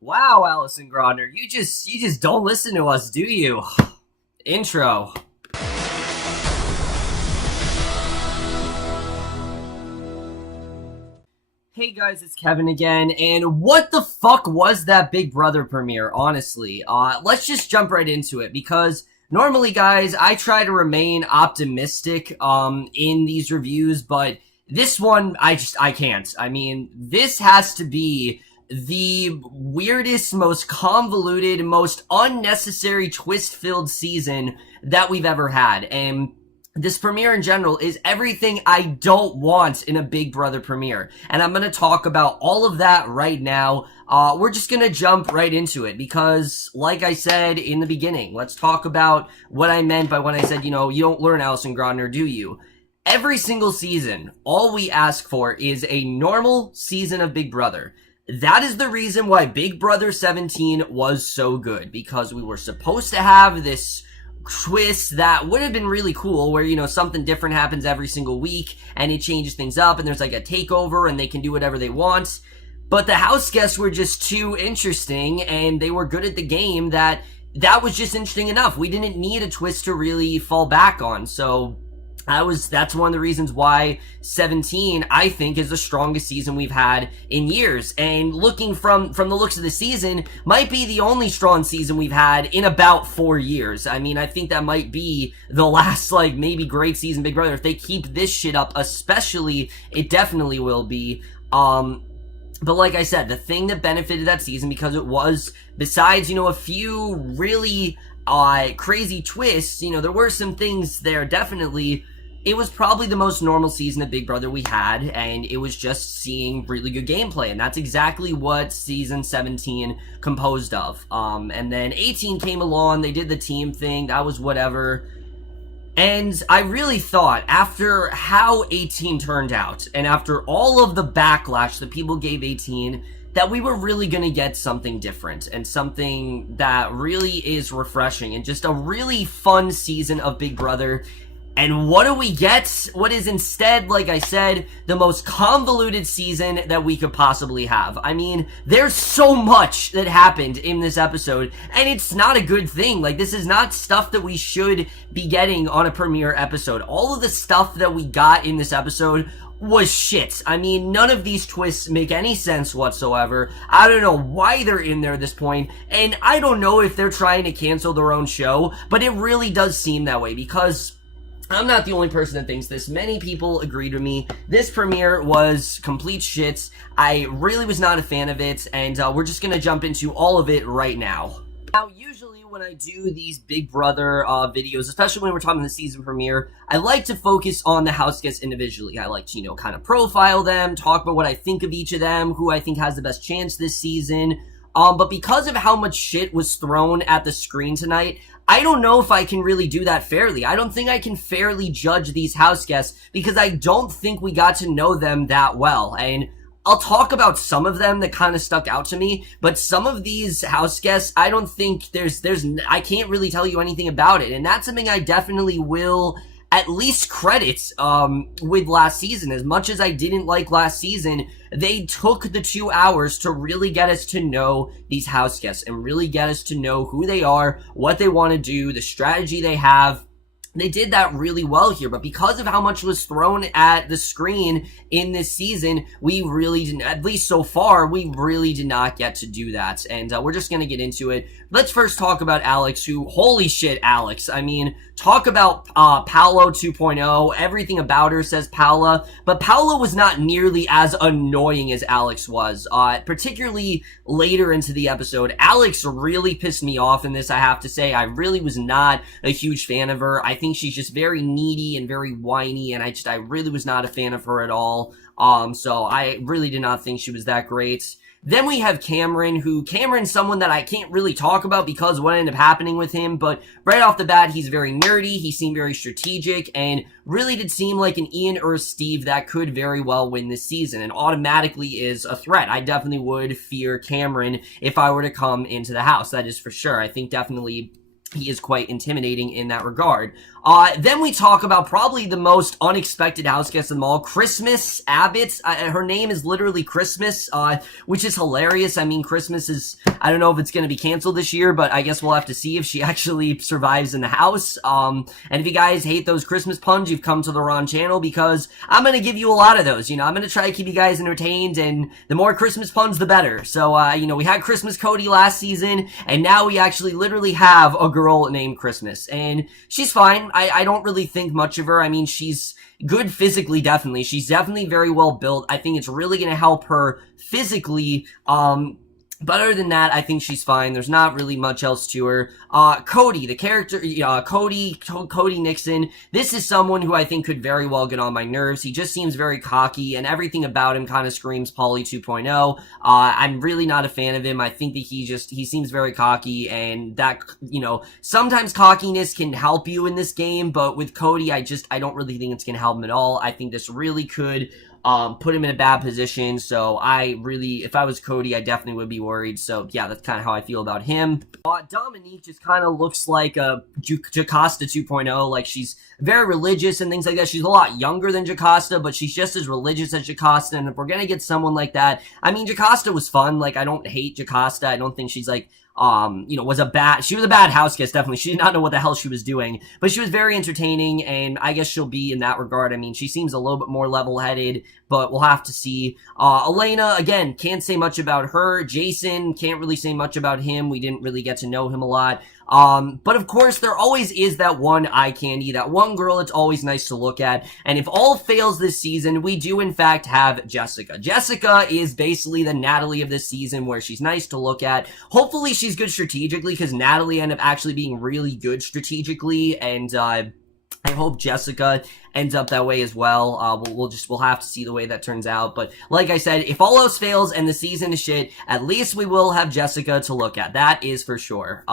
Wow, Allison Grodner, you just don't listen to us, do you? Intro. Hey guys, it's Kevin again, and what the fuck was that Big Brother premiere, honestly? Let's just jump right into it, because normally, guys, I try to remain optimistic, in these reviews, but this one, I can't. I mean, this has to be the weirdest, most convoluted, most unnecessary twist-filled season that we've ever had, and this premiere in general is everything I don't want in a Big Brother premiere. And I'm going to talk about all of that right now. We're just going to jump right into it because, like I said in the beginning, let's talk about what I meant by when I said, you don't learn Allison Grodner, do you? Every single season, all we ask for is a normal season of Big Brother. That is the reason why Big Brother 17 was so good, because we were supposed to have this twist that would have been really cool where, something different happens every single week and it changes things up and there's like a takeover and they can do whatever they want. But the house guests were just too interesting and they were good at the game that was just interesting enough. We didn't need a twist to really fall back on. So that's one of the reasons why 17, I think, is the strongest season we've had in years. And looking from the looks of the season, might be the only strong season we've had in about 4 years. I mean, I think that might be the last, maybe great season Big Brother. If they keep this shit up, especially, it definitely will be. But like I said, the thing that benefited that season, because it was, besides, a few really crazy twists, there were some things there, definitely. It was probably the most normal season of Big Brother we had, and it was just seeing really good gameplay, and that's exactly what season 17 composed of. And then 18 came along, they did the team thing, that was whatever. And I really thought, after how 18 turned out, and after all of the backlash that people gave 18, that we were really gonna get something different, and something that really is refreshing, and just a really fun season of Big Brother. And what do we get? What is instead, like I said, the most convoluted season that we could possibly have. I mean, there's so much that happened in this episode, and it's not a good thing. This is not stuff that we should be getting on a premiere episode. All of the stuff that we got in this episode was shit. I mean, none of these twists make any sense whatsoever. I don't know why they're in there at this point, and I don't know if they're trying to cancel their own show, but it really does seem that way, because I'm not the only person that thinks this. Many people agreed with me. This premiere was complete shit. I really was not a fan of it, and we're just gonna jump into all of it right now. Now, usually when I do these Big Brother videos, especially when we're talking the season premiere, I like to focus on the house guests individually. I like to, kind of profile them, talk about what I think of each of them, who I think has the best chance this season. But because of how much shit was thrown at the screen tonight, I don't know if I can really do that fairly. I don't think I can fairly judge these house guests because I don't think we got to know them that well. And I'll talk about some of them that kind of stuck out to me, but some of these house guests, I don't think I can't really tell you anything about it. And that's something I definitely will at least credit with last season. As much as I didn't like last season, they took the 2 hours to really get us to know these house guests and really get us to know who they are, what they want to do, the strategy they have. They did that really well here, but because of how much was thrown at the screen in this season, we really didn't, at least so far, we really did not get to do that, and we're just gonna get into it. Let's first talk about Alex, who, holy shit, Alex. I mean, talk about Paolo 2.0, everything about her says Paola, but Paola was not nearly as annoying as Alex was, particularly later into the episode. Alex really pissed me off in this, I have to say. I really was not a huge fan of her. I think she's just very needy and very whiny, and I really was not a fan of her at all. So I really did not think she was that great. Then we have Cameron's someone that I can't really talk about because of what ended up happening with him, but right off the bat, he's very nerdy, he seemed very strategic, and really did seem like an Ian or Steve that could very well win this season, and automatically is a threat. I definitely would fear Cameron if I were to come into the house, that is for sure. I think definitely he is quite intimidating in that regard. Then we talk about probably the most unexpected house guest of them all, Christmas Abbott. Her name is literally Christmas, which is hilarious. I mean, Christmas is, I don't know if it's going to be canceled this year, but I guess we'll have to see if she actually survives in the house. And if you guys hate those Christmas puns, you've come to the wrong channel, because I'm going to give you a lot of those. I'm going to try to keep you guys entertained, and the more Christmas puns, the better. So, we had Christmas Cody last season, and now we actually literally have a girl named Christmas, and she's fine. I don't really think much of her. I mean, she's good physically, definitely. She's definitely very well built. I think it's really going to help her physically, but other than that, I think she's fine. There's not really much else to her. Cody, the character, Cody Nickson. This is someone who I think could very well get on my nerves. He just seems very cocky, and everything about him kind of screams Paulie 2.0. I'm really not a fan of him. I think that he seems very cocky, and that, sometimes cockiness can help you in this game, but with Cody, I don't really think it's going to help him at all. I think this really could put him in a bad position. So if I was Cody, I definitely would be worried. So yeah, that's kind of how I feel about him. Dominique just kind of looks like a Jocasta 2.0. Like, she's very religious and things like that. She's a lot younger than Jocasta, but she's just as religious as Jocasta. And if we're going to get someone like that, I mean, Jocasta was fun. Like, I don't hate Jocasta. I don't think she's like, she was a bad house guest, definitely. She did not know what the hell she was doing, but she was very entertaining, and I guess she'll be in that regard. I mean, she seems a little bit more level-headed, but we'll have to see. Elena, again, can't say much about her. Jason, can't really say much about him. We didn't really get to know him a lot. But of course, there always is that one eye candy, that one girl that's always nice to look at. And if all fails this season, we do in fact have Jessica. Jessica is basically the Natalie of this season, where she's nice to look at. Hopefully she's good strategically, because Natalie ended up actually being really good strategically, and I hope Jessica ends up that way as well. We'll have to see the way that turns out. But like I said, if all else fails and the season is shit, at least we will have Jessica to look at. That is for sure.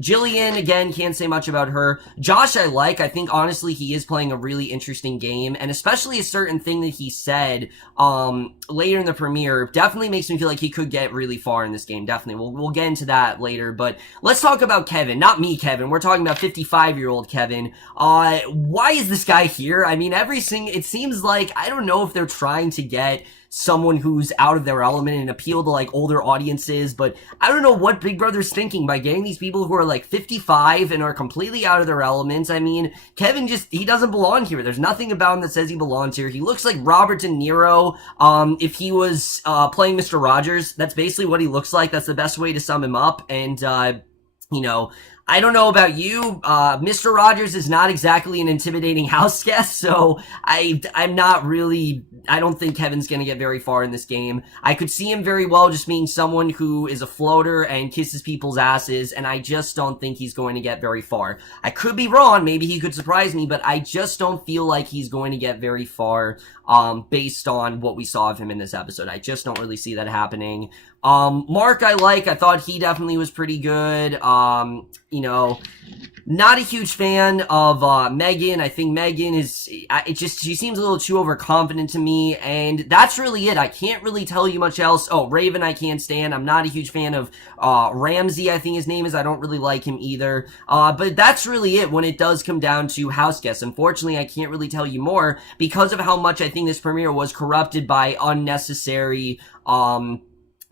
Jillian, again, can't say much about her. Josh, I like. I think, honestly, he is playing a really interesting game, and especially a certain thing that he said later in the premiere definitely makes me feel like he could get really far in this game. Definitely. We'll get into that later, but let's talk about Kevin. Not me, Kevin. We're talking about 55-year-old Kevin. Why is this guy here? I mean, it seems like, I don't know if they're trying to get someone who's out of their element and appeal to, like, older audiences, but I don't know what Big Brother's thinking by getting these people who are, like, 55 and are completely out of their elements. I mean, Kevin he doesn't belong here. There's nothing about him that says he belongs here. He looks like Robert De Niro, if he was, playing Mr. Rogers. That's basically what he looks like. That's the best way to sum him up, and, I don't know about you, Mr. Rogers is not exactly an intimidating house guest, so I don't think Kevin's gonna get very far in this game. I could see him very well just being someone who is a floater and kisses people's asses, and I just don't think he's going to get very far. I could be wrong, maybe he could surprise me, but I just don't feel like he's going to get very far, based on what we saw of him in this episode. I just don't really see that happening. Mark, I thought he definitely was pretty good. Not a huge fan of, Megan. I think Megan she seems a little too overconfident to me, and that's really it. I can't really tell you much else. Oh, Raven, I can't stand. I'm not a huge fan of, Ramses, I think his name is. I don't really like him either. But that's really it when it does come down to house guests. Unfortunately, I can't really tell you more because of how much I think this premiere was corrupted by unnecessary,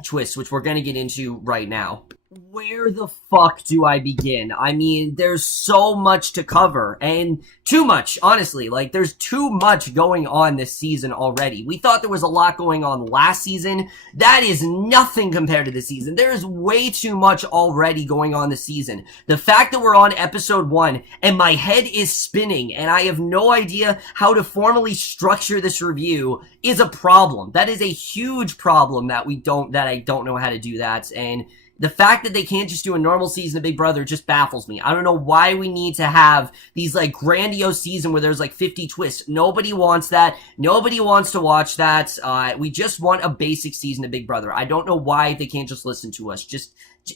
twists, which we're gonna get into right now. Where the fuck do I begin? I mean, there's so much to cover, and too much, honestly. Like, there's too much going on this season already. We thought there was a lot going on last season. That is nothing compared to this season. There is way too much already going on this season. The fact that we're on episode 1, and my head is spinning, and I have no idea how to formally structure this review, is a problem. That is a huge problem that I don't know how to do that, and the fact that they can't just do a normal season of Big Brother just baffles me. I don't know why we need to have these, like, grandiose season where there's, like, 50 twists. Nobody wants that. Nobody wants to watch that. We just want a basic season of Big Brother. I don't know why they can't just listen to us.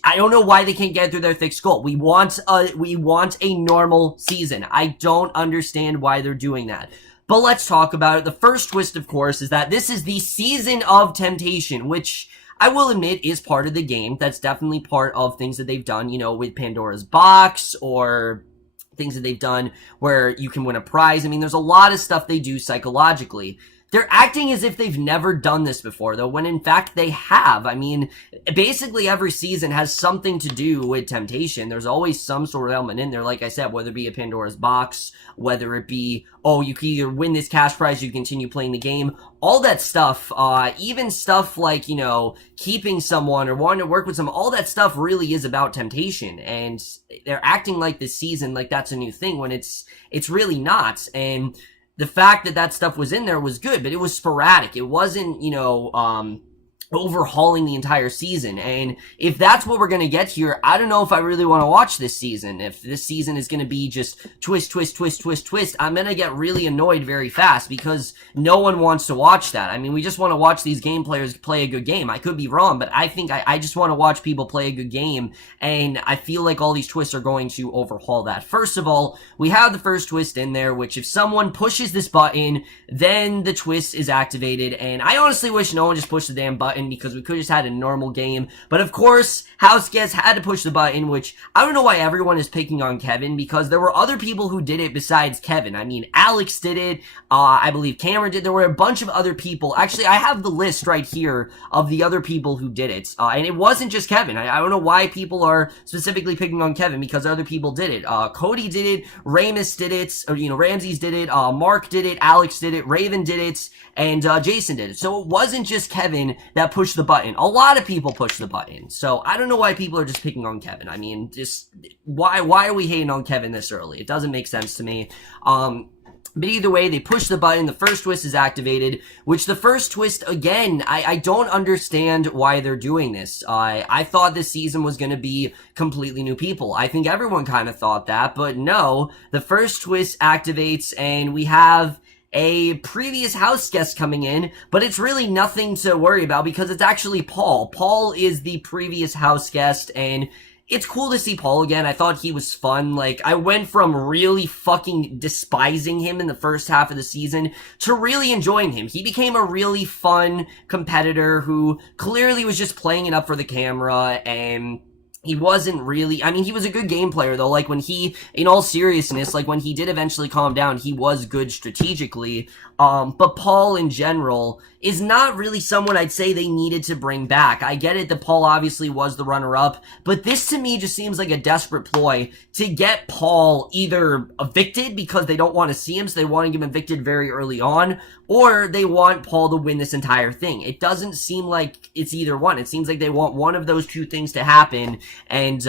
I don't know why they can't get through their thick skull. We want a normal season. I don't understand why they're doing that. But let's talk about it. The first twist, of course, is that this is the season of temptation, which I will admit is part of the game. That's definitely part of things that they've done, you know, with Pandora's Box or things that they've done where you can win a prize. I mean, there's a lot of stuff they do psychologically. They're acting as if they've never done this before, though, when in fact they have. I mean, basically every season has something to do with temptation. There's always some sort of element in there, like I said, whether it be a Pandora's Box, whether it be, oh, you can either win this cash prize, you continue playing the game, all that stuff, even stuff like, you know, keeping someone or wanting to work with someone, all that stuff really is about temptation, and they're acting like this season like that's a new thing when it's really not. And the fact that that stuff was in there was good, but it was sporadic. It wasn't, you know, overhauling the entire season. And if that's what we're going to get here, I don't know if I really want to watch this season. If this season is going to be just twist, twist, twist, twist, twist, I'm going to get really annoyed very fast because no one wants to watch that. I mean, we just want to watch these game players play a good game. I could be wrong, but I think I just want to watch people play a good game, and I feel like all these twists are going to overhaul that. First of all, we have the first twist in there, which if someone pushes this button, then the twist is activated, and I honestly wish no one just pushed the damn button, because we could have just had a normal game. But of course, house guests had to push the button, which I don't know why everyone is picking on Kevin, because there were other people who did it besides Kevin. I mean, Alex did it, I believe Cameron did. There were a bunch of other people. Actually, I have the list right here of the other people who did it, and it wasn't just Kevin. I don't know why people are specifically picking on Kevin, because other people did it. Cody did it, Ramses did it, or, you know, Ramses did it, Mark did it, Alex did it, Raven did it, and Jason did it. So it wasn't just Kevin that pushed the button. A lot of people pushed the button. So I don't know why people are just picking on Kevin. I mean, just why are we hating on Kevin this early? It doesn't make sense to me. But either way, they push the button, the first twist is activated, which the first twist, again, I don't understand why they're doing this. I thought this season was going to be completely new people. I think everyone kind of thought that, but no, the first twist activates, and we have a previous house guest coming in, but it's really nothing to worry about because it's actually Paul. Paul is the previous house guest, and it's cool to see Paul again. I thought he was fun. Like, I went from really fucking despising him in the first half of the season to really enjoying him. He became a really fun competitor who clearly was just playing it up for the camera, and he wasn't really, I mean, he was a good game player, though. Like, when he, in all seriousness, like, when he did eventually calm down, he was good strategically. But Paul, in general, is not really someone I'd say they needed to bring back. I get it that Paul obviously was the runner-up, but this to me just seems like a desperate ploy to get Paul either evicted because they don't want to see him, so they want to get him evicted very early on, or they want Paul to win this entire thing. It doesn't seem like it's either one. It seems like they want one of those two things to happen, and,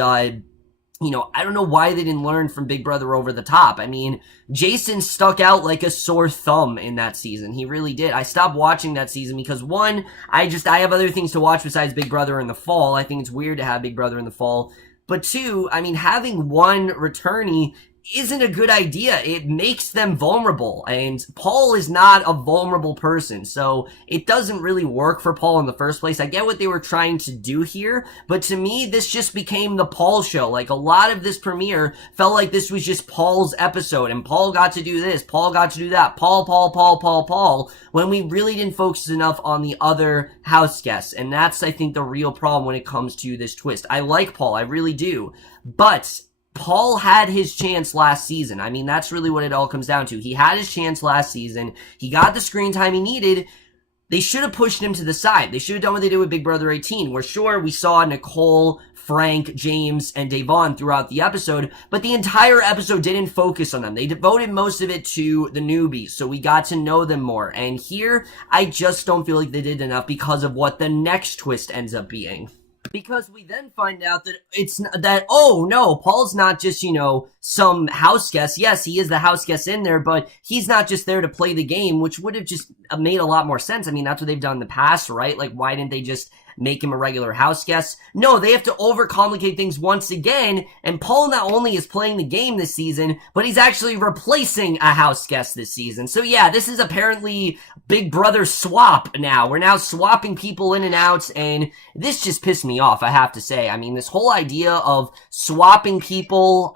you know, I don't know why they didn't learn from Big Brother Over the Top. I mean, Jason stuck out like a sore thumb in that season. He really did. I stopped watching that season because, one, I have other things to watch besides Big Brother in the fall. I think it's weird to have Big Brother in the fall. But two, I mean, having one returnee isn't a good idea. It makes them vulnerable, and Paul is not a vulnerable person, so it doesn't really work for Paul in the first place. I get what they were trying to do here, but to me, this just became the Paul show. Like, a lot of this premiere felt like this was just Paul's episode, and Paul got to do this, Paul got to do that, Paul, when we really didn't focus enough on the other house guests, and that's, I think, the real problem when it comes to this twist. I like Paul, I really do, but Paul had his chance last season. I mean, that's really what it all comes down to. He had his chance last season. He got the screen time he needed. They should have pushed him to the side. They should have done what they did with Big Brother 18, where sure, we saw Nicole, Frank, James, and Devon throughout the episode, but the entire episode didn't focus on them. They devoted most of it to the newbies, so we got to know them more. And here, I just don't feel like they did enough because of what the next twist ends up being. Because we then find out that oh no, Paul's not just, you know, some house guest. Yes, he is the house guest in there, but he's not just there to play the game, which would have just made a lot more sense. I mean, that's what they've done in the past, right? Like, why didn't they just make him a regular house guest? No, they have to overcomplicate things once again, and Paul not only is playing the game this season, but he's actually replacing a house guest this season. So yeah, this is apparently Big Brother swap now. We're now swapping people in and out, and this just pissed me off, I have to say. I mean, this whole idea of swapping people,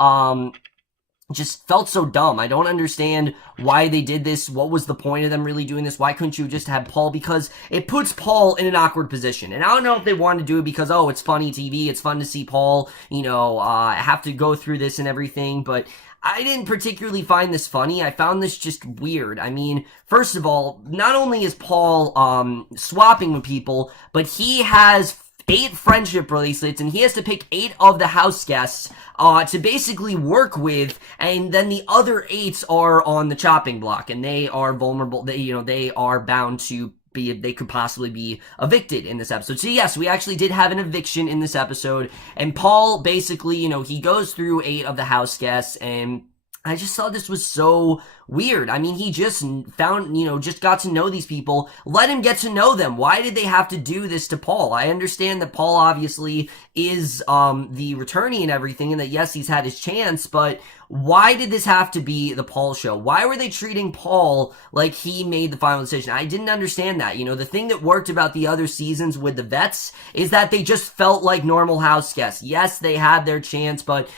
just felt so dumb. I don't understand why they did this. What was the point of them really doing this? Why couldn't you just have Paul? Because it puts Paul in an awkward position. And I don't know if they wanted to do it because, oh, it's funny TV. It's fun to see Paul, have to go through this and everything. But I didn't particularly find this funny. I found this just weird. I mean, first of all, not only is Paul swapping with people, but he has 8 friendship bracelets, and he has to pick 8 of the house guests to basically work with, and then the other 8 are on the chopping block, and they are vulnerable. They are bound to be, they could possibly be evicted in this episode. So yes, we actually did have an eviction in this episode, and Paul basically, he goes through 8 of the house guests, and I just thought this was so weird. I mean, he just just got to know these people. Let him get to know them. Why did they have to do this to Paul? I understand that Paul obviously is the returnee and everything, and that yes, he's had his chance, but why did this have to be the Paul show? Why were they treating Paul like he made the final decision? I didn't understand that. The thing that worked about the other seasons with the vets is that they just felt like normal house guests. Yes, they had their chance, but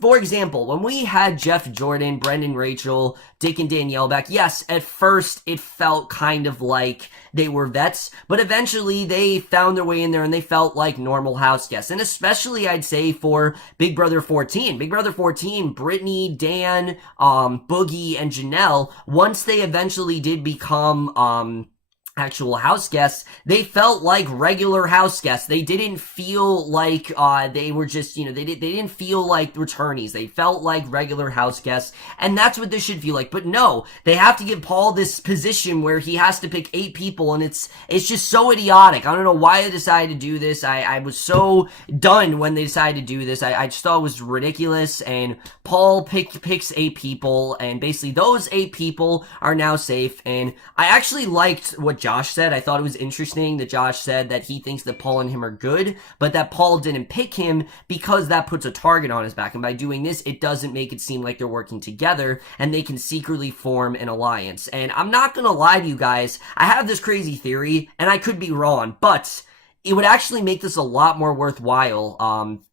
for example, when we had Jeff Jordan, Brendan Rachel, Dick and Danielle back, yes, at first it felt kind of like they were vets, but eventually they found their way in there and they felt like normal house guests. And especially, I'd say, for Big Brother 14. Big Brother 14, Brittany, Dan, Boogie, and Janelle, once they eventually did become actual house guests, they felt like regular house guests. They didn't feel like they were just, they didn't feel like returnees. They felt like regular house guests, and that's what this should feel like. But no, they have to give Paul this position where he has to pick 8 people, and it's just so idiotic. I don't know why they decided to do this. I was so done when they decided to do this. I just thought it was ridiculous, and Paul picks 8 people, and basically those 8 people are now safe. And I actually liked what Josh said. I thought it was interesting that Josh said that he thinks that Paul and him are good, but that Paul didn't pick him because that puts a target on his back. And by doing this, it doesn't make it seem like they're working together and they can secretly form an alliance. And I'm not gonna lie to you guys, I have this crazy theory, and I could be wrong, but it would actually make this a lot more worthwhile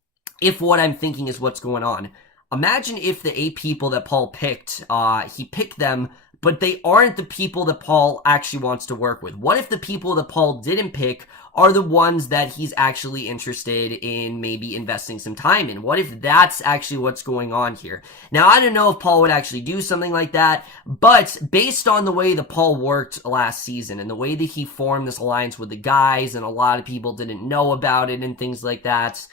if what I'm thinking is what's going on. Imagine if the 8 people that Paul picked, he picked them, but they aren't the people that Paul actually wants to work with. What if the people that Paul didn't pick are the ones that he's actually interested in maybe investing some time in? What if that's actually what's going on here? Now, I don't know if Paul would actually do something like that, but based on the way that Paul worked last season and the way that he formed this alliance with the guys and a lot of people didn't know about it and things like that,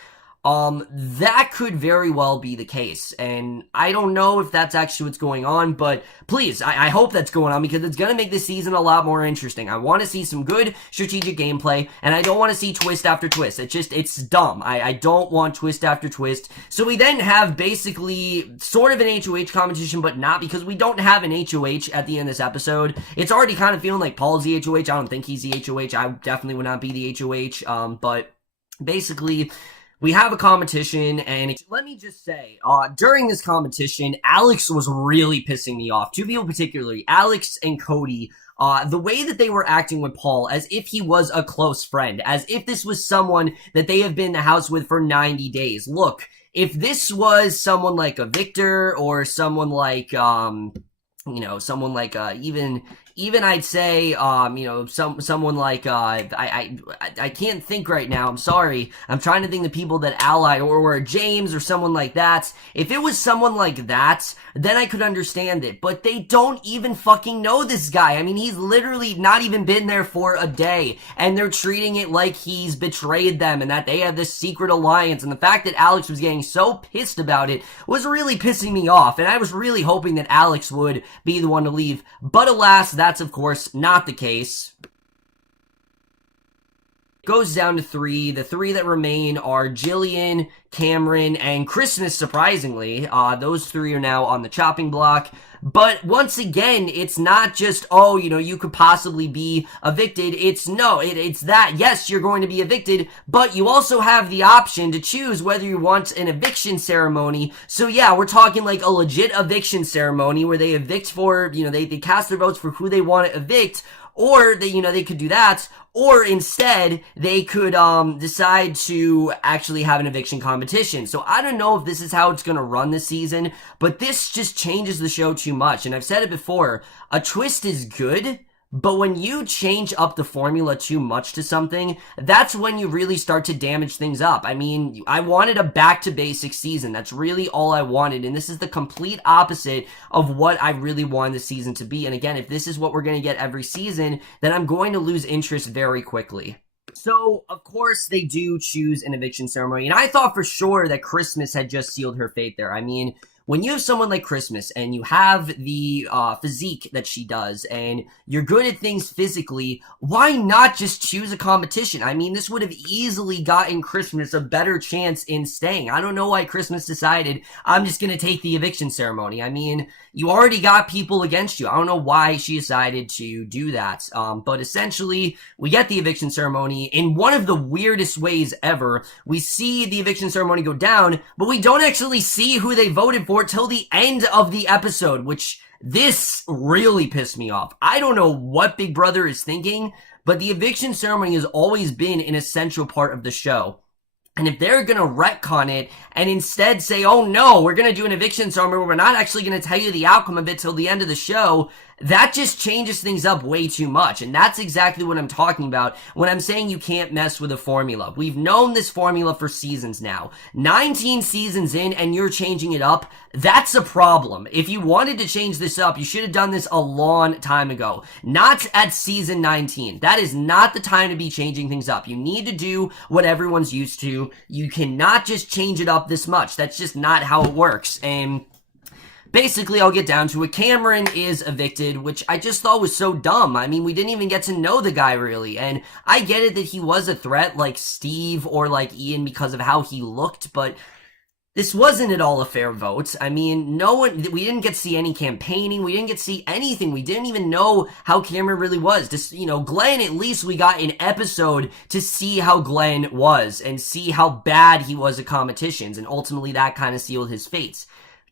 that could very well be the case, and I don't know if that's actually what's going on, but please, I hope that's going on, because it's gonna make this season a lot more interesting. I want to see some good strategic gameplay, and I don't want to see twist after twist. It's dumb. I don't want twist after twist. So we then have basically sort of an HOH competition, but not, because we don't have an HOH at the end of this episode. It's already kind of feeling like Paul's the HOH. I don't think he's the HOH. I definitely would not be the HOH, but basically, we have a competition, and let me just say, during this competition, Alex was really pissing me off. 2 people particularly, Alex and Cody. The way that they were acting with Paul, as if he was a close friend, as if this was someone that they have been in the house with for 90 days. Look, if this was someone like a Victor, or someone like, someone like, even I'd say, someone like, I can't think right now. I'm sorry. I'm trying to think the people that allied, or James or someone like that. If it was someone like that, then I could understand it. But they don't even fucking know this guy. I mean, he's literally not even been there for a day, and they're treating it like he's betrayed them and that they have this secret alliance. And the fact that Alex was getting so pissed about it was really pissing me off. And I was really hoping that Alex would be the one to leave. But alas, that's of course not the case. It goes down to 3. The 3 that remain are Jillian, Cameron, and Christmas, surprisingly. Those 3 are now on the chopping block. But once again, it's not just, oh, you could possibly be evicted. It's that, yes, you're going to be evicted, but you also have the option to choose whether you want an eviction ceremony. So yeah, we're talking like a legit eviction ceremony where they evict for, they cast their votes for who they want to evict, or they could do that, or instead they could decide to actually have an eviction competition. So I don't know if this is how it's going to run this season, but this just changes the show too much. And I've said it before, a twist is good, but when you change up the formula too much to something, that's when you really start to damage things up. I mean, I wanted a back-to-basics season. That's really all I wanted, and this is the complete opposite of what I really wanted the season to be. And again, if this is what we're going to get every season, then I'm going to lose interest very quickly. So, of course, they do choose an eviction ceremony, and I thought for sure that Christmas had just sealed her fate there. I mean, when you have someone like Christmas and you have the physique that she does and you're good at things physically, why not just choose a competition? I mean, this would have easily gotten Christmas a better chance in staying. I don't know why Christmas decided, I'm just going to take the eviction ceremony. I mean, you already got people against you. I don't know why she decided to do that. But essentially, we get the eviction ceremony in one of the weirdest ways ever. We see the eviction ceremony go down, but we don't actually see who they voted for till the end of the episode, which this really pissed me off. I don't know what Big Brother is thinking, but the eviction ceremony has always been an essential part of the show. And if they're gonna retcon it and instead say, oh no, we're gonna do an eviction ceremony where we're not actually gonna tell you the outcome of it till the end of the show, that just changes things up way too much. And that's exactly what I'm talking about when I'm saying you can't mess with a formula. We've known this formula for seasons now. 19 seasons in and you're changing it up, that's a problem. If you wanted to change this up, you should have done this a long time ago. Not at season 19. That is not the time to be changing things up. You need to do what everyone's used to. You cannot just change it up this much. That's just not how it works. And basically, I'll get down to it. Cameron is evicted, which I just thought was so dumb. I mean, we didn't even get to know the guy, really. And I get it that he was a threat like Steve or like Ian because of how he looked, but this wasn't at all a fair vote. I mean, we didn't get to see any campaigning. We didn't get to see anything. We didn't even know how Cameron really was. Just, Glenn, at least we got an episode to see how Glenn was and see how bad he was at competitions. And ultimately that kind of sealed his fate.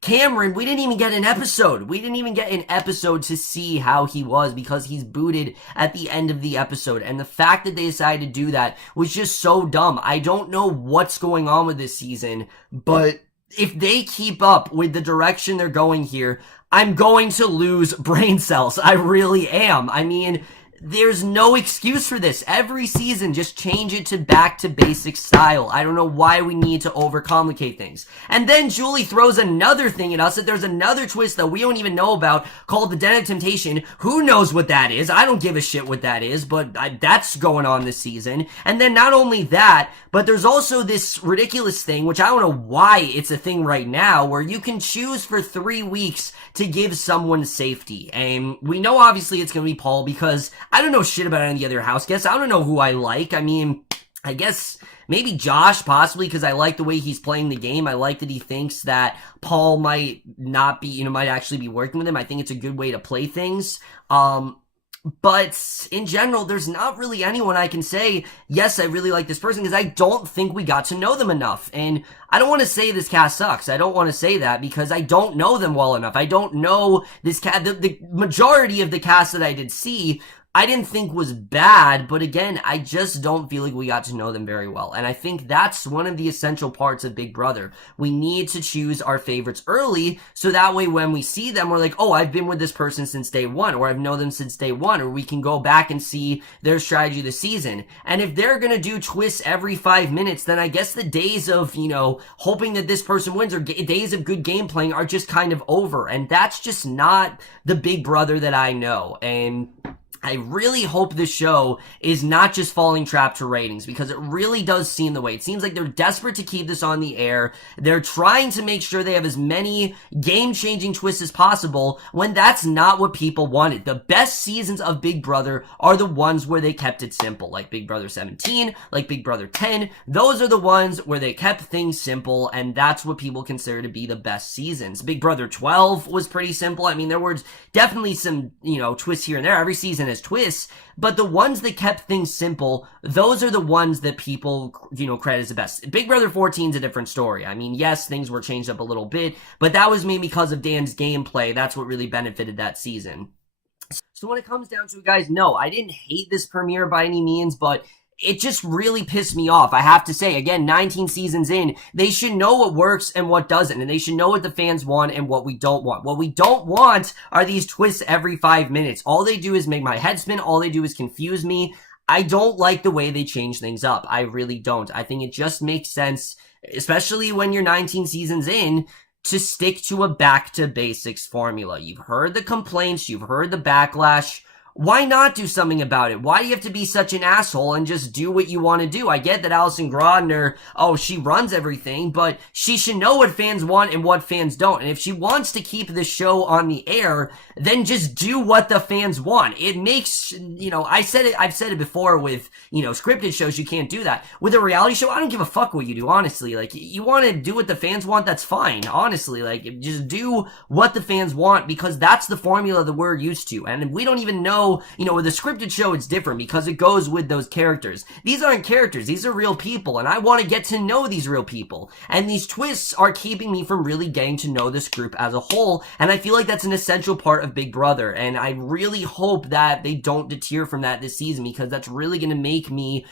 Cameron, we didn't even get an episode. We didn't even get an episode to see how he was because he's booted at the end of the episode. And the fact that they decided to do that was just so dumb. I don't know what's going on with this season, but if they keep up with the direction they're going here, I'm going to lose brain cells. I really am. I mean, there's no excuse for this. Every season, just change it to back to basic style. I don't know why we need to overcomplicate things. And then Julie throws another thing at us that there's another twist that we don't even know about called the Den of Temptation. Who knows what that is? I don't give a shit what that is, but that's going on this season. And then not only that, but there's also this ridiculous thing, which I don't know why it's a thing right now, where you can choose for 3 weeks to give someone safety. And we know obviously it's going to be Paul because I don't know shit about any of the other house guests. I don't know who I like. I mean, I guess maybe Josh, possibly, because I like the way he's playing the game. I like that he thinks that Paul might not be, might actually be working with him. I think it's a good way to play things. But in general, there's not really anyone I can say, yes, I really like this person, because I don't think we got to know them enough. And I don't want to say this cast sucks. I don't want to say that because I don't know them well enough. I don't know this cast. The majority of the cast that I did see, I didn't think was bad, but again, I just don't feel like we got to know them very well. And I think that's one of the essential parts of Big Brother. We need to choose our favorites early, so that way when we see them, we're like, oh, I've been with this person since day one, or I've known them since day one, or we can go back and see their strategy this season. And if they're gonna do twists every 5 minutes, then I guess the days of, hoping that this person wins, or days of good game playing are just kind of over. And that's just not the Big Brother that I know. And I really hope this show is not just falling trap to ratings, because it really does seem the way. It seems like they're desperate to keep this on the air. They're trying to make sure they have as many game-changing twists as possible, when that's not what people wanted. The best seasons of Big Brother are the ones where they kept it simple, like Big Brother 17, like Big Brother 10. Those are the ones where they kept things simple, and that's what people consider to be the best seasons. Big Brother 12 was pretty simple. I mean, there were definitely some, twists here and there. Every season has twists, but the ones that kept things simple, those are the ones that people, credit as the best. Big Brother 14 is a different story. I mean, yes, things were changed up a little bit, but that was maybe because of Dan's gameplay. That's what really benefited that season. So when it comes down to it, guys, no, I didn't hate this premiere by any means, but it just really pissed me off. I have to say, again, 19 seasons in, they should know what works and what doesn't, and they should know what the fans want and what we don't want. What we don't want are these twists every 5 minutes. All they do is make my head spin. All they do is confuse me. I don't like the way they change things up. I really don't. I think it just makes sense, especially when you're 19 seasons in, to stick to a back-to-basics formula. You've heard the complaints. You've heard the backlash. Why not do something about it? Why do you have to be such an asshole and just do what you want to do? I get that Allison Grodner, oh, she runs everything, but she should know what fans want and what fans don't. And if she wants to keep the show on the air, then just do what the fans want. It makes, I've said it before with, scripted shows, you can't do that. With a reality show, I don't give a fuck what you do, honestly. Like, you want to do what the fans want, that's fine, honestly. Like, just do what the fans want, because that's the formula that we're used to. And we don't even know, with a scripted show, it's different because it goes with those characters. These aren't characters. These are real people, and I want to get to know these real people. And these twists are keeping me from really getting to know this group as a whole, and I feel like that's an essential part of Big Brother, and I really hope that they don't deter from that this season, because that's really going to make me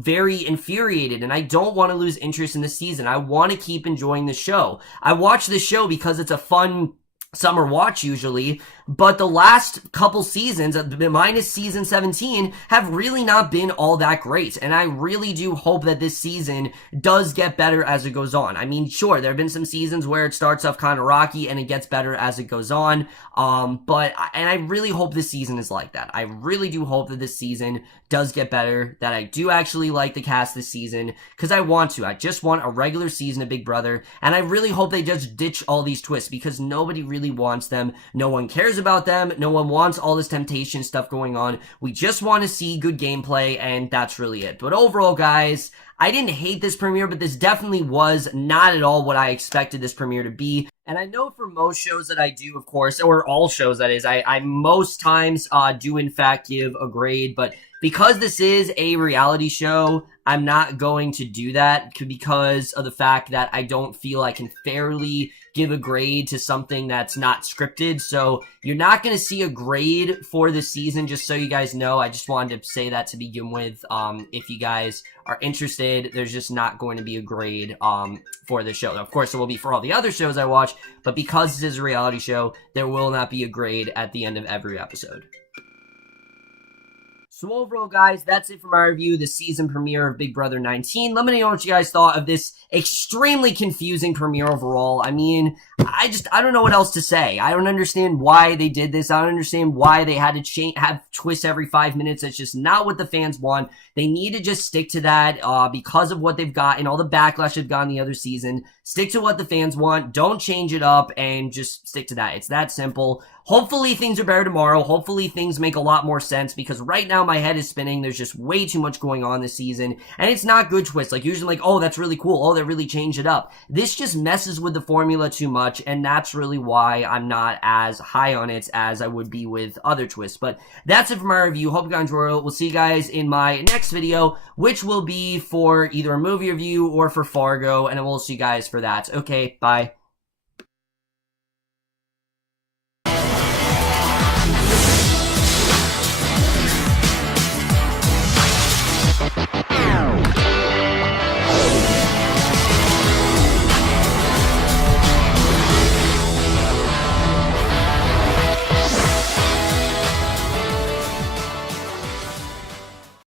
very infuriated, and I don't want to lose interest in the season. I want to keep enjoying the show. I watch this show because it's a fun summer watch usually, but the last couple seasons, minus season 17, have really not been all that great, and I really do hope that this season does get better as it goes on. I mean, sure, there have been some seasons where it starts off kind of rocky and it gets better as it goes on, and I really hope this season is like that. I really do hope that this season does get better, that I do actually like the cast this season, because I want to. I just want a regular season of Big Brother, and I really hope they just ditch all these twists, because nobody really wants them. No one cares about them. No one wants all this temptation stuff going on. We just want to see good gameplay, and that's really it. But overall, guys, I didn't hate this premiere, but this definitely was not at all what I expected this premiere to be. And I know for most shows that I do, of course, or all shows that is, I most times do in fact give a grade, but because this is a reality show, I'm not going to do that because of the fact that I don't feel I can fairly give a grade to something that's not scripted. So you're not going to see a grade for the season, just so you guys know. I just wanted to say that to begin with. If you guys are interested, there's just not going to be a grade for the show. Of course, it will be for all the other shows I watch, but because this is a reality show, there will not be a grade at the end of every episode. So overall, guys, that's it for my review of the season premiere of Big Brother 19. Let me know what you guys thought of this extremely confusing premiere overall. I mean, I don't know what else to say. I don't understand why they did this. I don't understand why they had to have twists every 5 minutes. That's just not what the fans want. They need to just stick to that because of what they've got and all the backlash they've gotten the other season. Stick to what the fans want. Don't change it up, and just stick to that. It's that simple. Hopefully things are better tomorrow. Hopefully things make a lot more sense, because right now my head is spinning. There's just way too much going on this season, and it's not good twists. Like, usually, like, oh, that's really cool. Oh, they really changed it up. This just messes with the formula too much, and that's really why I'm not as high on it as I would be with other twists. But that's it for my review. Hope you guys enjoyed it. We'll see you guys in my next video, which will be for either a movie review or for Fargo, and I will see you guys for that. Okay, bye.